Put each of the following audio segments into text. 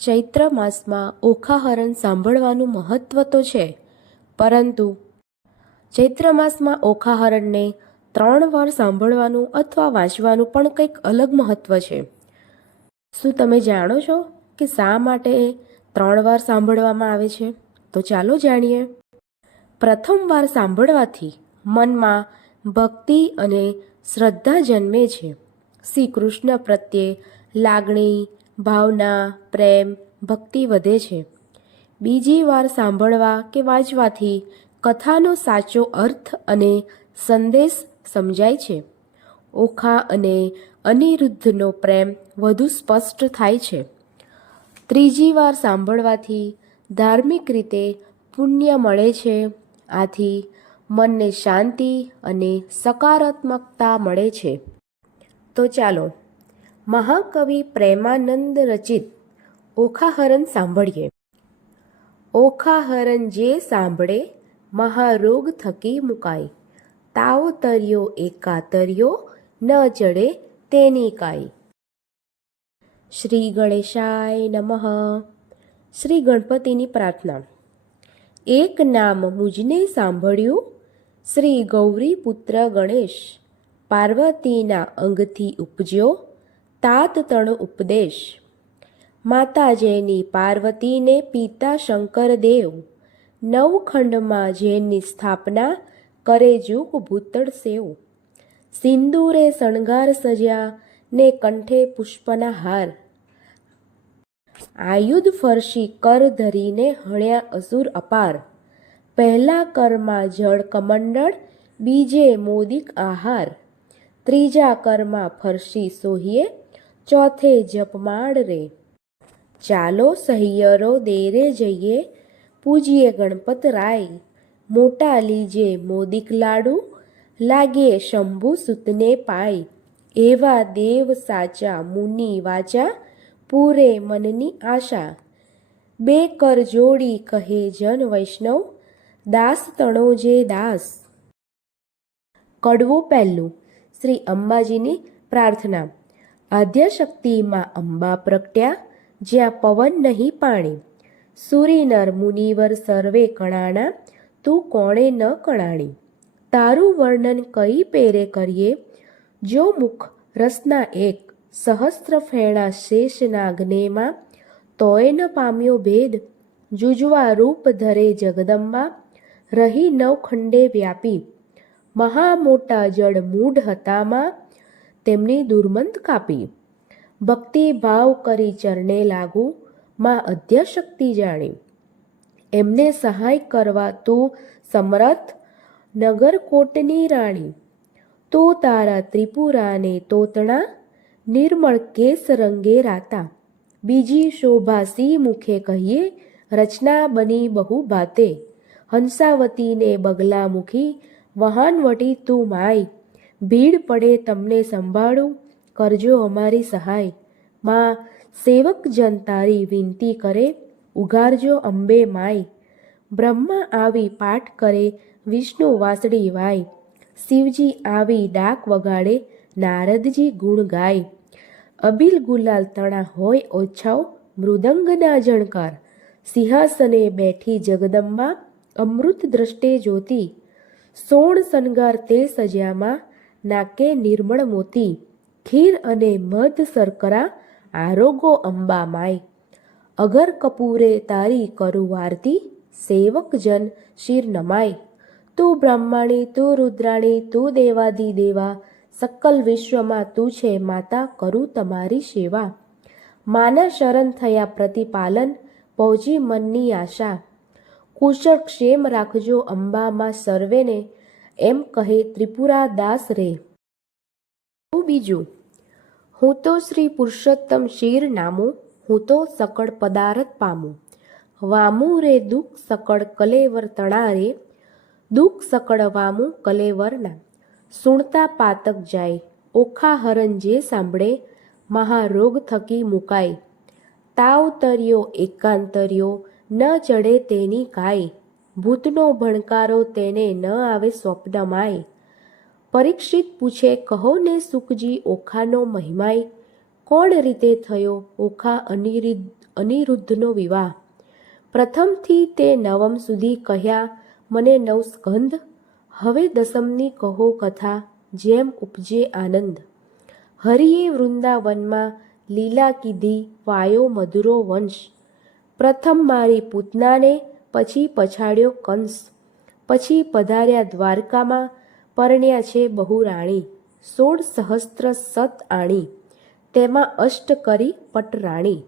ચૈત્ર માસમાં ઓખાહરણ સાંભળવાનું મહત્ત્વ તો છે, પરંતુ ચૈત્ર માસમાં ઓખાહરણને 3 વાર સાંભળવાનું અથવા વાંચવાનું પણ કંઈક અલગ મહત્ત્વ છે. શું તમે જાણો છો કે શા માટે 3 વાર સાંભળવામાં આવે છે? તો ચાલો જાણીએ. પ્રથમ વાર સાંભળવાથી મનમાં ભક્તિ અને શ્રદ્ધા જન્મે છે. શ્રી કૃષ્ણ પ્રત્યે લાગણી, ભાવના, પ્રેમ, ભક્તિ વધે છે. બીજી વાર સાંભળવા કે વાંચવાથી કથાનો સાચો અર્થ અને સંદેશ સમજાય છે. ઓખા અને અનિરુદ્ધનો પ્રેમ વધુ સ્પષ્ટ થાય છે. ત્રીજી વાર સાંભળવાથી ધાર્મિક રીતે પુણ્ય મળે છે. આથી મનને શાંતિ અને સકારાત્મકતા મળે છે. તો ચાલો મહાકવિ પ્રેમાનંદ રચિત ઓખાહરણ સાંભળીએ. ઓખાહરણ જે સાંભળે મહારોગ થકી મુકાય, તાવ તર્યો એકાતર્યો ન ચડે તેની કાય. શ્રી ગણેશાય નમઃ. શ્રી ગણપતિની પ્રાર્થના. એક નામ મુજને સાંભળ્યું, શ્રી ગૌરી પુત્ર ગણેશ, પાર્વતીના અંગથી ઉપજ્યો તાત તણ ઉપદેશ. માતા જેની પાર્વતીને પિતા શંકર દેવ, નવખંડમાં જેની સ્થાપના કરે જુગ ભૂતળ સેવ. સિંદૂરે શણગાર સજ્યા ને કંઠે પુષ્પના હાર, આયુધ ફરશી કર ધરીને હણ્યા અસુર અપાર. પહેલા કરમાં જળ કમંડળ, બીજે મોદિક આહાર. ત્રીજા કરમાં ફરશી સોહીએ, ચોથે જપમાળ રે. ચાલો સહિયરો દેરે જઈએ, પૂજીએ ગણપત રાય. મોટા લીજે મોદિક લાડુ, લાગે શંભુ સુતને પાય. એવા દેવ સાચા મુનિ વાચા, પૂરે મનની આશા. બે કર જોડી કહે જન વૈષ્ણવ, દાસ તણો જે દાસ. કડવું પહેલું. શ્રી અંબાજીની પ્રાર્થના. આદ્યશક્તિમાં અંબા પ્રગટ્યા, જ્યાં પવન નહીં પાણી. સુરીનર મુનિવર સર્વે કણાણા, તું કોણે ન કણાણી. તારું વર્ણન કઈ પેરે કરીએ, જો મુખ રસના એક. સહસ્ત્ર ફેણા શેષનાગનેમાં, તોય ન પામ્યો ભેદ. જુજવા રૂપ ધરે જગદંબા, રહી નવખંડે વ્યાપી. મહા મોટા જડ મૂઢ હતામાં, તેમની દુર્મંત કાપી. ભક્તિ ભાવ કરી ચરણે લાગુ, માં અધ્યશક્તિ જાણી. એમને સહાય કરવા તું સમર્થ, નગરકોટની રાણી. તું તારા ત્રિપુરાને તોતણા, નિર્મળ કેસ રંગે રાતા. બીજી શોભા સી મુખે કહીએ, રચના બની બહુ ભાતે. હંસાવતીને બગલા મુખી, વહાનવટી તું માય. ભીડ પડે તમને સંભાળું, કરજો અમારી સહાય. માં સેવક જન તારી વિનતી કરે, ઉગારજો અંબે માય. બ્રહ્મા આવી પાઠ કરે, વિષ્ણુ વાંસળી વાય. શિવજી આવી ડાક વગાડે, નારદજી ગુણ ગાય. અબિલ ગુલાલ તણા હોય ઓછાવ, મૃદંગના જણકાર. સિંહાસને બેઠી જગદંબા, અમૃત દ્રષ્ટે જ્યોતિ. સોણ શણગાર તે સજ્યામાં, નાકે નિર્મળ મોતી. ખીર અને મધ શર્કરા, આરોગો અંબા માય. અગર કપૂરે તારી કરું આરતી, સેવક જન શિર નમાય. તું બ્રહ્માણી, તું રુદ્રાણી, તું દેવાદી દેવા. સકલ વિશ્વમાં તું છે માતા, કરું તમારી સેવા. માના શરણ થયા પ્રતિપાલન, પહોંચી મનની આશા. કુશળ ક્ષેમ રાખજો અંબામાં સર્વેને, એમ કહે ત્રિપુરા દાસ રે. બીજું. હું તો શ્રી પુરુષોત્તમ શિર નામું, હું તો સકળ પદારથ પામું. વામું રે દુઃખ સકળ કલેવર તણા રે, દુઃખ સકળ વામું કલેવરના. સુણતા પાતક જાય, ઓખાહરણ જે સાંભળે, મહારોગ થકી મુકાય. તાવ તર્યો એકાંતર્યો, ન ચડે તેની કાય. ભૂતનો ભણકારો તેને ન આવે સ્વપ્નમાય. પરીક્ષિત પૂછે કહો ને સુખજી ઓખાનો મહિમાય. કોણ રીતે થયો ઓખા અનિરુદ્ધનો વિવાહ? પ્રથમથી તે નવમ સુધી કહ્યા મને નવ સ્કંધ, હવે દસમની કહો કથા જેમ ઉપજે આનંદ. હરિએ વૃંદાવનમાં લીલા કીધી વાયો મધુરો વંશ. પ્રથમ મારી પૂતનાને, પછી પછાડ્યો કંસ. પછી પધાર્યા દ્વારકામાં, પરણ્યા છે બહુ રાણી. 16 સહસ્ત્ર સત આણી, તેમાં અષ્ટ કરી પટરાણી.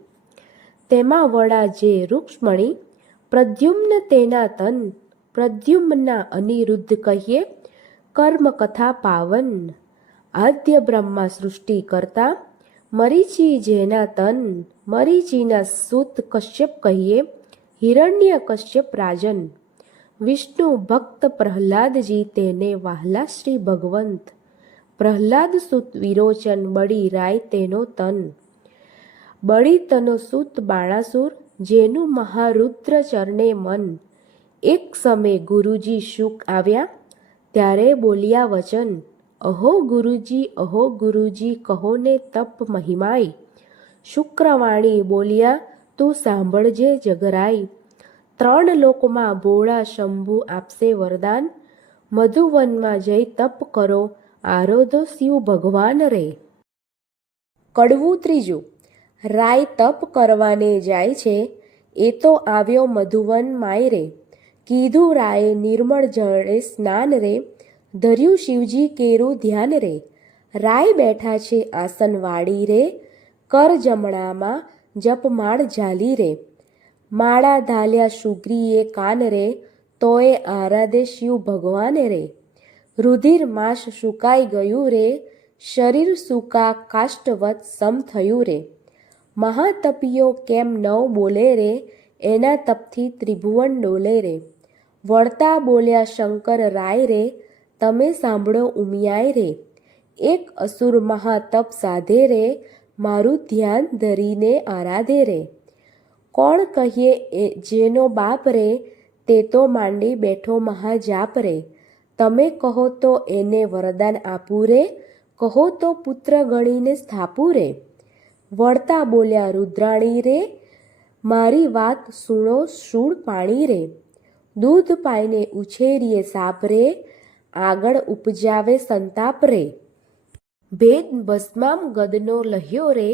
તેમાં વડા જે રૂક્ષ્મણી, પ્રદ્યુમ્ન તેના તન. પ્રદ્યુમ્નના અનિરુદ્ધ કહીએ કર્મ કથા પાવન. આદ્ય બ્રહ્મા સૃષ્ટિ કરતા, મરીચી જેના તન. મરીચીના સૂત કશ્યપ કહીએ હિરણ્ય કશ્યપ રાજન. વિષ્ણુ ભક્ત પ્રહલાદજી તેને વહાલા શ્રી ભગવંત. પ્રહલાદ સૂત વિરોચન બળી રાય તેનો તન. બળી તનો સૂત બાણાસુર, જેનું મહારુદ્ર ચરણે મન. એક સમય ગુરુજી શુક આવ્યા, ત્યારે બોલ્યા વચન. અહો ગુરુજી કહો ને તપ મહિમાય. શુક્રવાણી બોલ્યા તું સાંભળજે જગરાય. 3 લોકમાં ભોળા શંભુ આપશે વરદાન. મધુવનમાં જઈ તપ કરો, આરોધો શિવ ભગવાન રે. કડવું ત્રીજું. રાય તપ કરવાને જાય છે, એ તો આવ્યો મધુવન માય રે. કીધું રાયે નિર્મળ જળે સ્નાન રે, ધર્યું શિવજી કેરું ધ્યાન રે. રાય બેઠા છે આસન વાળી રે, કર જમણામાં જપમાળ ઝાલી રે. માળા ધાલ્યા શુગ્રીએ કાન રે, તોય આરાધે શિવ ભગવાન રે. રુધિર માસ સુકાઈ ગયું રે, શરીર સૂકા કાષ્ટવત સમ થયું રે. મહાતપીઓ કેમ નવ બોલે રે, એના તપથી ત્રિભુવન ડોલે રે. વળતા બોલ્યા શંકર રાય રે, તમે સાંભળો ઉમિયાય રે. એક અસુર મહાતપ સાધે રે, મારું ધ્યાન ધરીને આરાધે રે. કોણ કહીએ જેનો બાપ રે, તે તો માંડી બેઠો મહાજાપ રે. તમે કહો તો એને વરદાન આપું રે, કહો તો પુત્ર ગણીને સ્થાપું રે. વળતા બોલ્યા રુદ્રાણી રે, મારી વાત સુણો શૂળ પાણી રે. દૂધ પાઈને ઉછેરીએ સાપ રે, આગળ ઉપજાવે સંતાપ રે. ભેદ ભસ્મામ ગદનો લહ્યો રે,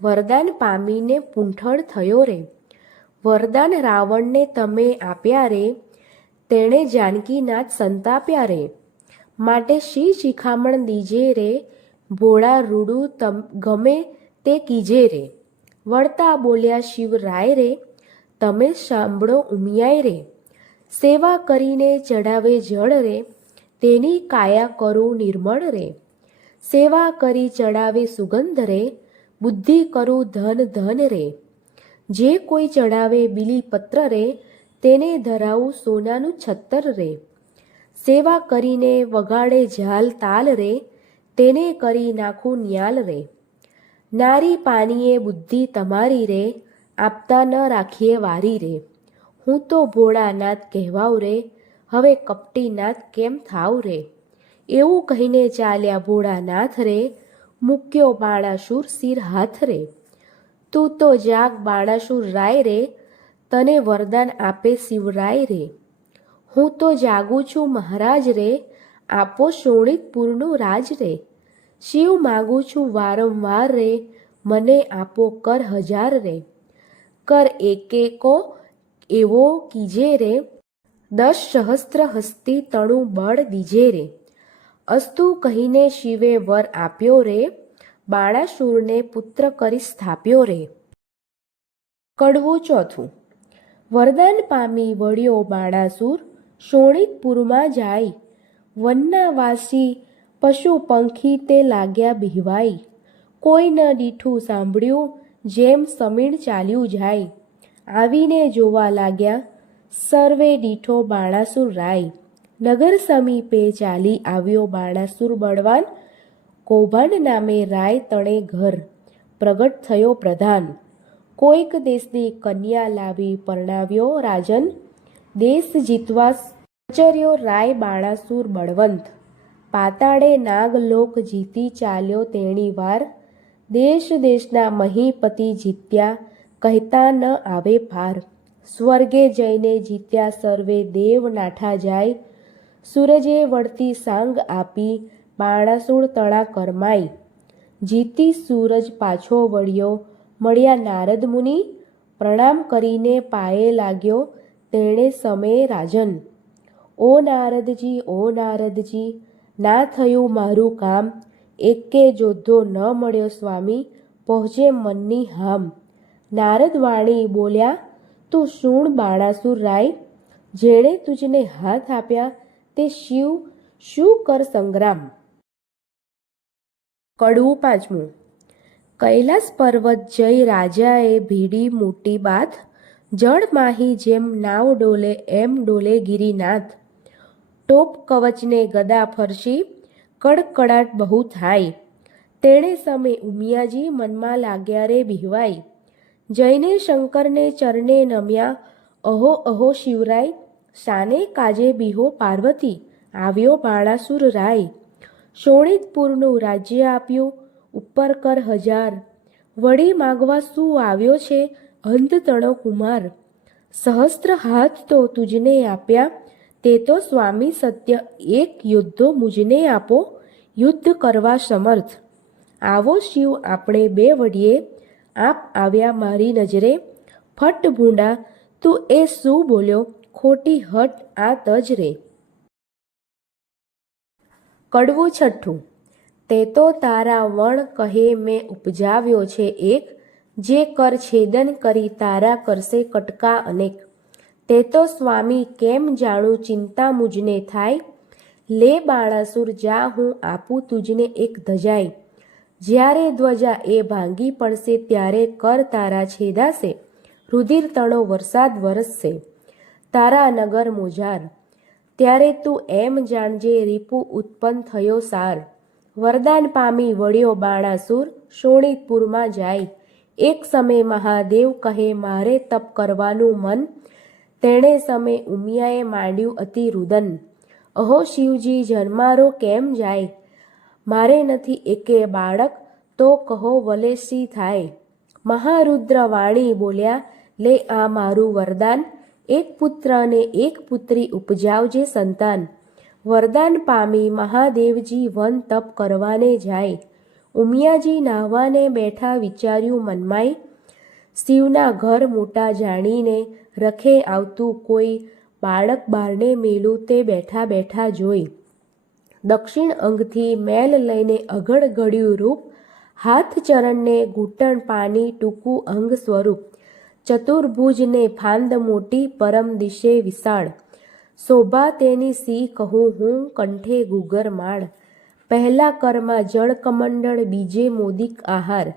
વરદાન પામીને પૂંઠળ થયો રે. વરદાન રાવણને તમે આપ્યા રે, તેણે જાનકીનાથ સંતાપ્યા રે. માટે શી શિખામણ દીજે રે, ભોળા રૂડું ગમે તે કીજે રે. વળતા બોલ્યા શિવરાય રે, તમે સાંભળો ઉમિયાય રે. સેવા કરીને ચડાવે જળ રે, તેની કાયા કરું નિર્મળ રે. સેવા કરી ચડાવે સુગંધ રે, બુદ્ધિ કરું ધન રે. જે કોઈ ચડાવે બીલીપત્ર રે, તેને ધરાવું સોનાનું છત્તર રે. સેવા કરીને વગાડે ઝાલ તાલ રે, તેને કરી નાખું ન્યાલ રે. નારી પાનીએ બુદ્ધિ તમારી રે, આપતા ન રાખીએ વારી રે. હું તો ભોળાનાથ કહેવાવ રે, હવે કપટીનાથ કેમ થાવ રે. એવું કહીને ચાલ્યા ભોળાનાથ રે, મૂક્યો બાણાસુર શિર હાથ રે. તું તો જાગ બાણાસુર રાય રે, તને વરદાન આપે શિવરાય રે. હું તો જાગું છું મહારાજ રે, આપો શોણિતપુરનું રાજ રે. શિવ માગું છું વારંવાર રે, મને આપો કર 1000 રે. કર એકેકો એવો કીજે રે, 10 સહસ્ત્ર હસ્તી તણું બળ દીજે રે. અસ્તુ કહીને શિવે વર આપ્યો રે, બાણાસુરને પુત્ર કરી સ્થાપ્યો રે. કડવું ચોથું. વરદાન પામી વળ્યો બાણાસુર, શોણિતપુરમાં જાય. વનના વાસી પશુ પંખી તે લાગ્યા બિહવાઈ. કોઈ ન દીઠું સાંભળ્યું, જેમ સમીણ ચાલ્યું જાય. આવીને જોવા લાગ્યા, સર્વે દીઠો બાણાસુર રાય. નગર સમીપે ચાલી આવ્યો બાણાસુર બળવાન, કૌભાંડ નામે રાય તણે ઘર, પ્રગટ થયો પ્રધાન. કોઈક દેશની કન્યા લાવી પરણાવ્યો રાજન, દેશ જીતવા સચર્યો રાય બાણાસુર બળવંત. પાતાળે નાગલોક જીતી ચાલ્યો તેણી વાર, દેશ દેશના મહીપતિ જીત્યા, કહેતા ન આવે પાર. સ્વર્ગે જઈને જીત્યા સર્વે દેવ નાઠા જાય. સૂરજે વળતી સાંગ આપી, બાણાસુર તળા કરમાઈ. જીતી સૂરજ પાછો વળ્યો, મળ્યા નારદ મુનિ. પ્રણામ કરીને પાયે લાગ્યો, તેણે સમયે રાજન. ઓ નારદજી, ઓ નારદજી, ના થયું મારું કામ. એકે જોધો ન મળ્યો સ્વામી, પહોંચે મનની હામ. નારદ વાણી બોલ્યા, તું શું બાણાસુર રાય. જેણે તુજને હાથ આપ્યા, તે શિવ શું કર સંગ્રામ. કડવું પાંચમું. કૈલાસ પર્વત જઈ રાજાએ ભીડી મોટી બાત. જળ માહી જેમ નાવ ડોલે, એમ ડોલે ગિરિનાથ. ટોપ કવચને ગદા ફરશી, કડકડાટ બહુ થાય. તેણે સમે ઉમિયાજી મનમાં લાગ્યા રે બિહવાઈ. જઈને શંકરને ચરણે નમ્યા, અહો અહો શિવરાય. શાને કાજે બિહો પાર્વતી, આવ્યો બાણાસુર રાય. શોણિતપુરનું રાજ્ય આપ્યું, ઉપર કર 1000. વળી માગવા શું આવ્યો છે અંધતણો કુમાર. સહસ્ત્ર હાથ તો તુજને આપ્યા, તે તો સ્વામી સત્ય. એક યોદ્ધો મુજને આપો, યુદ્ધ કરવા સમર્થ. આવો શિવ આપણે બે વડીએ, આપ આવ્યા મારી નજરે. ફટ ભૂંડા, તું એ શું બોલ્યો, ખોટી હટ આ તજ રે. કડવું છઠ્ઠું. તે તો તારા વણ કહે મેં ઉપજાવ્યો છે એક. જે કર છેદન કરી તારા કરશે કટકા અનેક. તે તો સ્વામી કેમ જાણું ચિંતા મુજને થાય. લે બાણાસુર જા, હું આપું તુજને એક ધજાય. જ્યારે ધ્વજા એ ભાંગી પડશે, ત્યારે કર તારા છેદાશે. રુધિર તણો વરસાદ વરસશે, તારા નગર મોજાર. ત્યારે તું એમ જાણજે રીપુ ઉત્પન્ન થયો સાર. વરદાન પામી વળ્યો બાણાસુર, શોણિતપુરમાં જાય. એક સમય મહાદેવ કહે મારે તપ કરવાનું મન. તેણે સમે ઉમિયાએ માંડ્યું અતિ રુદન. અહો શિવજી, જન્મારો કેમ જાય. મારે નથી એકે બાળક, તો કહો વલે શી થાય. મહારુદ્ર વાણી બોલ્યા, લે આ મારું વરદાન. એક પુત્ર અને એક પુત્રી ઉપજાવજે સંતાન. વરદાન પામી મહાદેવજી વન તપ કરવાને જાય. ઉમિયાજી નાહવાને બેઠા વિચાર્યું મનમાય. શિવના ઘર મોટા જાણીને, રખે આવતું કોઈ બાળક બારને મેલું તે બેઠા બેઠા જોઈ. દક્ષિણ અંગથી મેલ લઈને અઘડ ઘડ્યું રૂપ. હાથ ચરણને ઘૂંટણ પાની ટૂંકું અંગ સ્વરૂપ. ચતુર્ભુજને ફાંદ મોટી, પરમ દિશે વિશાળ. શોભા તેની સી કહું હું, કંઠે ગુગર માળ. પહેલા કરમાં જળ કમંડળ, બીજે મોદિક આહાર.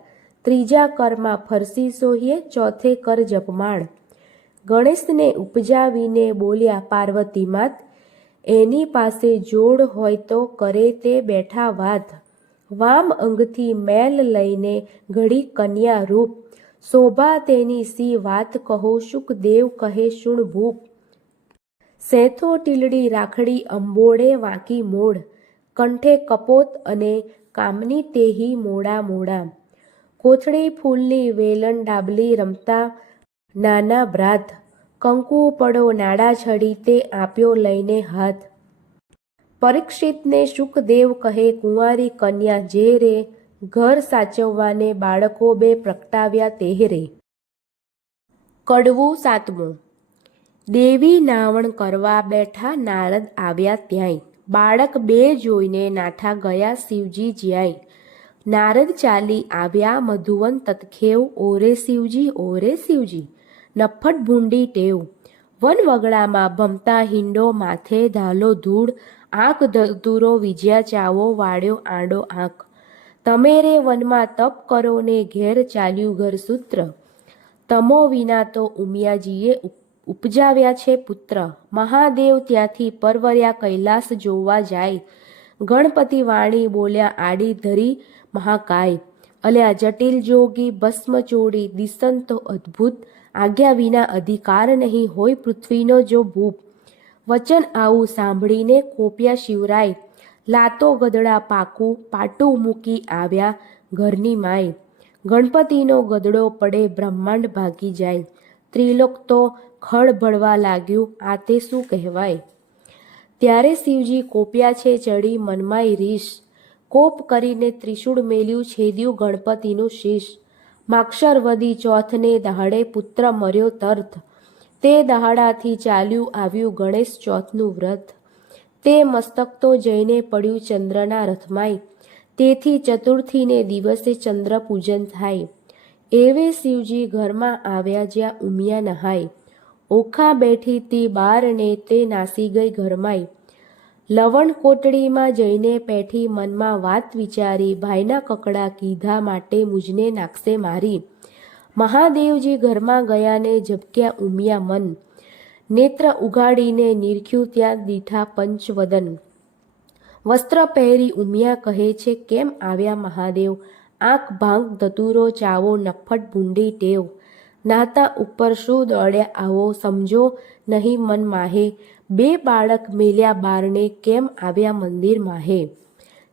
ત્રીજા કરમાં ફરસી સોહીએ, ચોથે કર જપમાળ. ગણેશને ઉપજાવીને બોલ્યા પાર્વતી માત. એની પાસે જોડ હોય તો કરે તે બેઠા વાત. વામ અંગથી મેલ લઈને ઘડી કન્યા રૂપ. શોભા તેની સી વાત કહો, શુકદેવ કહે શુણ ભૂપ. સેથો ટીલડી રાખડી અંબોડે વાંકી મોડ. કંઠે કપોત અને કામની તેહી મોડા મોડા. કોથળી ફૂલની વેલણ ડાબલી રમતા નાના ભ્રાત. કંકુ પડો નાડા છડી તે આપ્યો લઈને હાથ. પરીક્ષિતને શુકદેવ કહે કુંવારી કન્યા જે રે. ઘર સાચવવાને બાળકો બે પ્રગટાવ્યા તેહરે. કડવું સાતમું. દેવી નાવણ કરવા બેઠા નારદ આવ્યા ત્યાંય. બાળક બે જોઈને નાઠા ગયા શિવજી જ્યાંય. નારદ ચાલી આવ્યા મધુવન તતખેવ. ઓરે શિવજી, ઓરે શિવજી, નફ્ફટ ભૂંડી ટેવ. વન વગડામાં ભમતા હિંડો, માથે ધાલો ધૂળ. આંખ ધતુરો વિજ્યા ચાવો, વાળ્યો આંડો આંખ. તમે રે વનમાં તપ કરો ને ઘેર ચાલ્યું ઘરસૂત્ર. તમો વિના તો ઉમિયાજીએ ઉપજાવ્યા છે પુત્ર. મહાદેવ ત્યાંથી પરવર્યા કૈલાસ જોવા જાય. ગણપતિ વાણી બોલ્યા આડી ધરી મહાકાય. અલ્યા જટિલ જોગી ભસ્મ ચોડી, દિસન તો અદ્ભુત. આજ્ઞા વિના અધિકાર નહીં હોય પૃથ્વીનો જો ભૂપ. વચન આવું સાંભળીને કોપ્યા શિવરાય. લાતો ગદડા પાટું મૂકી આવ્યા ઘરની માય. ગણપતિનો ગદડો પડે બ્રહ્માંડ ભાગી જાય. ત્રિલોક તો ખળભળવા લાગ્યું, આ તે શું કહેવાય. ત્યારે શિવજી કોપ્યા છે ચડી મનમાંય રીશ, કોપ કરીને ત્રિશૂળ મેલ્યું છેદ્યું ગણપતિનું શીશ. માક્ષર વદી ચોથને દહાડે પુત્ર મર્યો તર્થ, તે દહાડાથી ચાલ્યું આવ્યું ગણેશ ચોથનું વ્રત. તે મસ્તક તો જઈને પડ્યું ચંદ્રના રથમાંય, તેથી ચતુર્થીને દિવસે ચંદ્ર પૂજન થાય. એવે શિવજી ઘરમાં આવ્યા જ્યાં ઉમિયા નહાય, ઓખા બેઠી તી બાર ને તે નાસી ગઈ ઘરમાંય. લવણ કોટડીમાં જઈને પેઠી મનમાં વાત વિચારી, ભાઈના કકડા કીધા માટે મુજને નાખશે મારી. મહાદેવજી ઘરમાં ગયાને ઝબક્યા ઉમિયા મન, નેત્ર ઉગાડીને નિરખ્યું ત્યાં દીઠા પંચવદન. વસ્ત્ર પહેરી ઉમિયા કહે છે, કેમ આવ્યા મહાદેવ, આંખ ભાંગ ધતુરો ચાવો નફ્ફટ ભૂંડી ટેવ. નાતા ઉપર શું દોડ્યા આવો, સમજો નહીં મન માહે, બે બાળક મેલ્યા બારણે કેમ આવ્યા મંદિર માહે.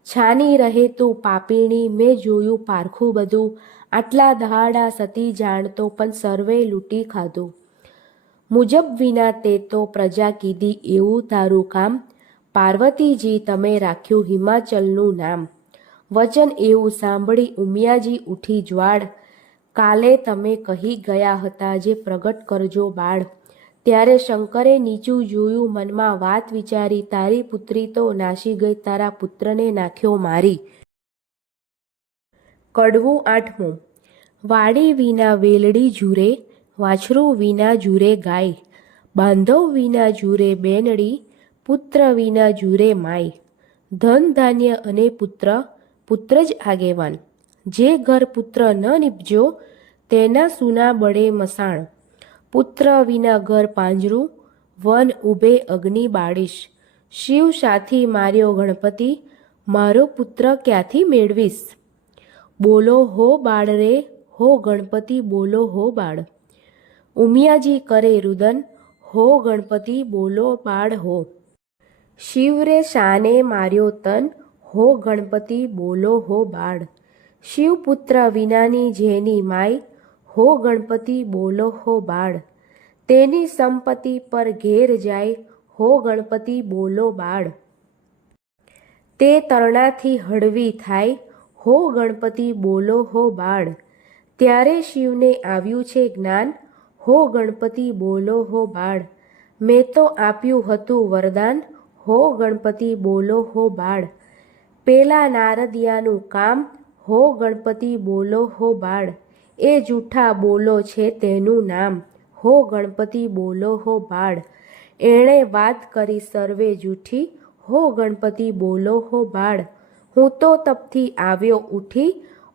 છાની રહે તું પાપીણી, મેં જોયું પારખું બધું, આટલા દહાડા સતી જાણતો પણ સર્વે લૂંટી ખાધું. મુજબ વિના તે તો પ્રજા કીધી એવું તારું કામ, પાર્વતીજી તમે રાખ્યું હિમાચલનું નામ. વચન એવું સાંભળી ઉમિયાજી ઉઠી જ્વાળ, કાલે તમે કહી ગયા હતા જે પ્રગટ કરજો બાળ. ત્યારે શંકરે નીચું જોયું મનમાં વાત વિચારી, તારી પુત્રી તો નાસી ગઈ તારા પુત્રને નાખ્યો મારી. કડવું આઠમું. વાડી વિના વેલડી ઝૂરે, વાછરું વિના ઝૂરે ગાય, બાંધવ વિના ઝૂરે બેનડી, પુત્ર વિના ઝૂરે માય. ધન ધાન્ય અને પુત્ર, પુત્ર જ આગેવાન, જે ઘર પુત્ર ન નીપજો તેના સૂના બળે મસાણ. પુત્ર વિના ઘર પાંજરું, વન ઉભે અગ્નિ બાળીશ. શિવ સાથી માર્યો ગણપતિ, મારો પુત્ર ક્યાંથી મેળવીશ. બોલો હો બાળ રે, હો ગણપતિ બોલો હો બાળ. ઉમિયાજી કરે રુદન, હો ગણપતિ બોલો બાળ હો. શિવ રે શાને માર્યો તન, હો ગણપતિ બોલો હો બાળ. શિવપુત્ર વિનાની જેની માય, હો ગણપતિ બોલો હો બાળ. તેની સંપત્તિ પર ઘેર જાય, હો ગણપતિ બોલો બાળ. તે તરણાથી હળવી થાય, હો ગણપતિ બોલો હો બાળ. ત્યારે શિવને આવ્યું છે જ્ઞાન, હો ગણપતિ બોલો હો બાળ. મેં તો આપ્યું હતું વરદાન, હો ગણપતિ બોલો હો બાળ. પેલા નારદિયાનું કામ, હો ગણપતિ બોલો હો બાળ. એ જૂઠા બોલો છે તેનું નામ, હો ગણપતિ બોલો હો બાળ. એણે વાત કરી સર્વે જૂઠી, હો ગણપતિ બોલો હો બાળ. હું તો તપથી આવ્યો ઉઠી,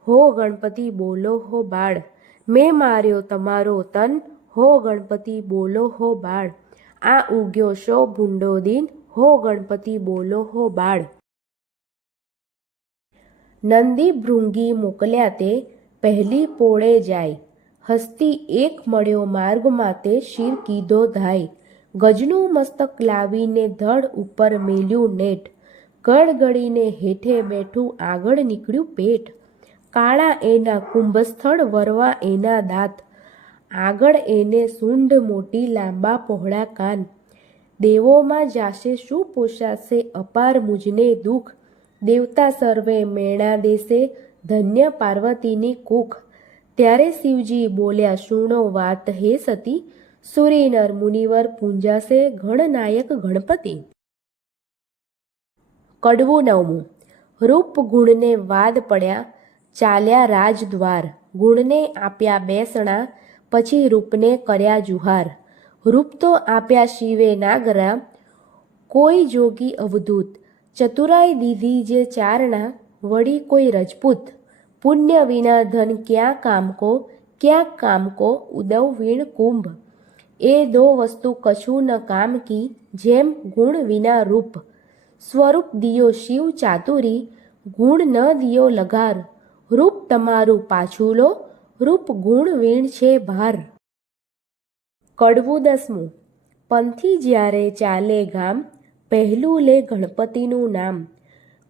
હો ગણપતિ બોલો હો બાળ. મેં માર્યો તમારો તન, હો ગણપતિ બોલો હો બાળ. આ ઉગ્યો શો ભૂંડો દિન, હો ગણપતિ બોલો હો બાળ. નંદી ભૃંગી મોકલ્યા તે, પહેલી પોળે જાય, હસ્તી એક મળ્યો માર્ગમાં તે શિર કીધો ધાય. ગજનું મસ્તક લાવીને ધડ ઉપર મેલ્યું નેટ, ગળગળીને હેઠે બેઠું આગળ નીકળ્યું પેટ. કાળા એના કુંભસ્થળ વરવા એના દાંત, આગળ એને સૂંઢ મોટી લાંબા પહોળા કાન. દેવોમાં જાશે શું પોષાશે અપાર મુજને દુઃખ, દેવતા સર્વે મેણા દેશે ધન્ય પાર્વતીની કુખ. ત્યારે શિવજી બોલ્યા શુણો વાત હે સતી, સુરીનર મુનિવર પૂંજાશે ગણનાયક ગણપતિ. કડવું નવમું. રૂપ ગુણને વાદ પડ્યા, ચાલ્યા રાજદ્વાર, ગુણને આપ્યા બેસણા, પછી રૂપને કર્યા જુહાર. રૂપ તો આપ્યા શિવે નાગરા, કોઈ જોગી અવધૂત, ચતુરાઈ દીધી જે ચારણા, વળી કોઈ રજપૂત. પુણ્ય વિના ધન ક્યાં કામ કો, ક્યાં કામ કો ઉદવ વીણ કુંભ. એ દો વસ્તુ કછું ન કામ કી, જેમ ગુણ વિના રૂપ. સ્વરૂપ દિયો શિવ ચાતુરી, ગુણ ન દિયો લગાર. રૂપ તમારું પાછું લો, રૂપ ગુણ વીણ છે ભાર. કડવું દસમું. પંથી જ્યારે ચાલે ગામ, પહેલું લે ગણપતિનું નામ.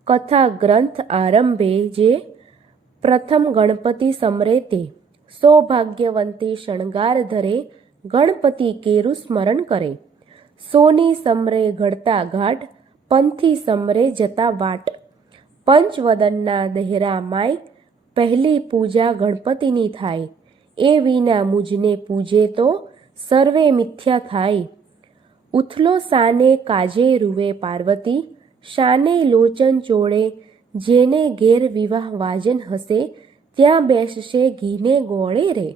કથા ગ્રંથ આરંભે જે, પ્રથમ ગણપતિ સમરે તે, સૌભાગ્યવંતે શણગાર ધરે, ગણપતિ કેરું સ્મરણ કરે. સોની સમરે ઘડતા ઘાટ, પંથી સમરે જતા વાટ. પંચવદનના દહેરા માય, પહેલી પૂજા ગણપતિની થાય. એ વિના મુજને પૂજે તો, સર્વે મિથ્યા થાય. ઉથલો સાને કાજે રૂવે પાર્વતી, શાને લોચન ચોળે, જેને ઘેર વિવાહ વાજન હશે, ત્યાં બેસશે ઘીને ગોળે રે.